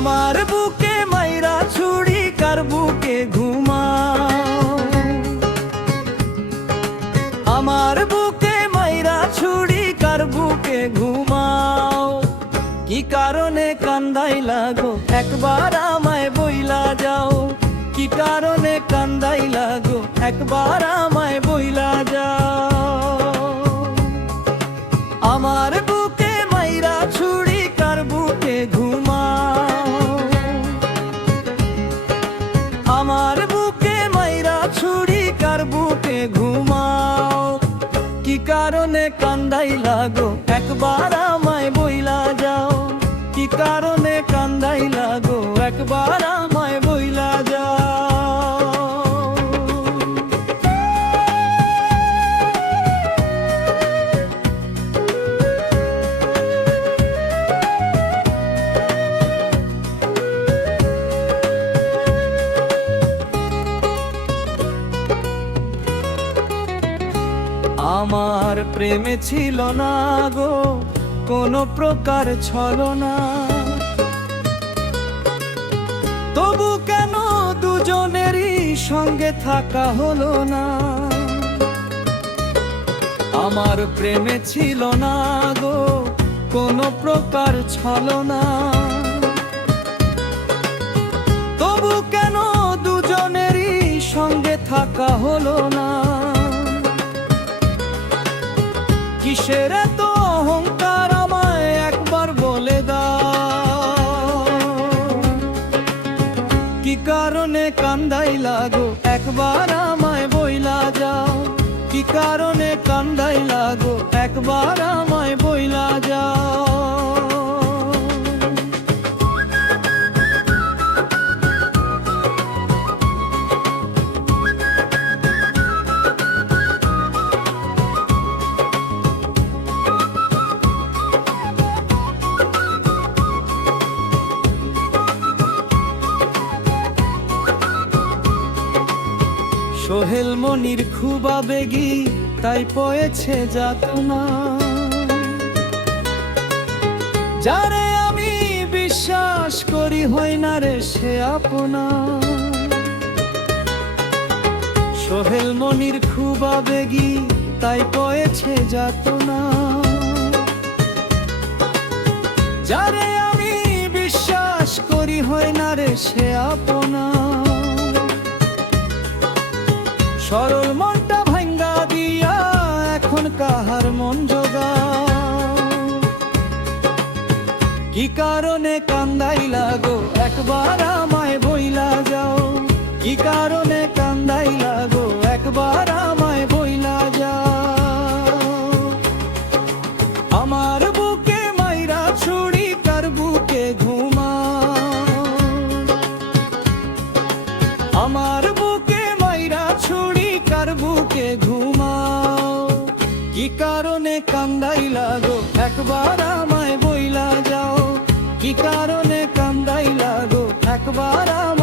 আমার বুকে মাইরা ছুরি কার বুকে ঘুমাও, আমার বুকে মাইরা ছুরি কার বুকে ঘুমাও। কি কারণে কান্দাই লাগো একবার আমায় বইলা যাও, কি কারণে কান্দাই লাগো একবার আমায় বইলা যাও। আমার বুকে মাইরা ছুরি কার বুকে ঘুমাও, আমার বুকে মাইরা ছুরি কার বুকে ঘুমাও। কি কারণে কান্দাই লাগো একবার আমায় বইলা যাও, কি কারণে কান্দাই লাগো একবার আমায় বইলা যাও। আমার প্রেমে ছিল না গো কোনো প্রকার ছলনা, তবু কেন দুজনেরই সঙ্গে থাকা হলো না। আমার প্রেমে ছিল না গো কোনো প্রকার ছলনা, তবু কেন দুজনেরই সঙ্গে থাকা হলো না। কিসের এত অহংকার আমায় একবার বলে দাও, কি কারণে কান্দাই লাগো একবার আমায় বইলা যাও, কি কারণে কান্দাই লাগো একবার আমায় বইলা যাও। সোহেল মনির খুব আবেগী তাই পয়েছে যাতনা, যারে আমি বিশ্বাস করি হয় না রে সে আপনা। সোহেল মনির খুব আবেগী তাই পয়েছে যাতনা, যারে আমি বিশ্বাস করি হয় না রে সে আপনা। সরল মনটা ভাঙ্গা দিয়া এখন কাহার মন জোগাও, কি কারণে কান্দাই লাগো একবার আমায় বইলা যাও, কি কারণে কান্দাই লাগো একবার আমায় বইলা যাও। আমার বুকে মাইরা ছুরি কার বুকে ঘুমাও, আমার বুকে মাইরা ছুরি কার বুকে ঘুমাও। কি কারণে কান্দাই লাগো একবার আমায় বইলা যাও, কি কারণে কান্দাই লাগো একবার আমায়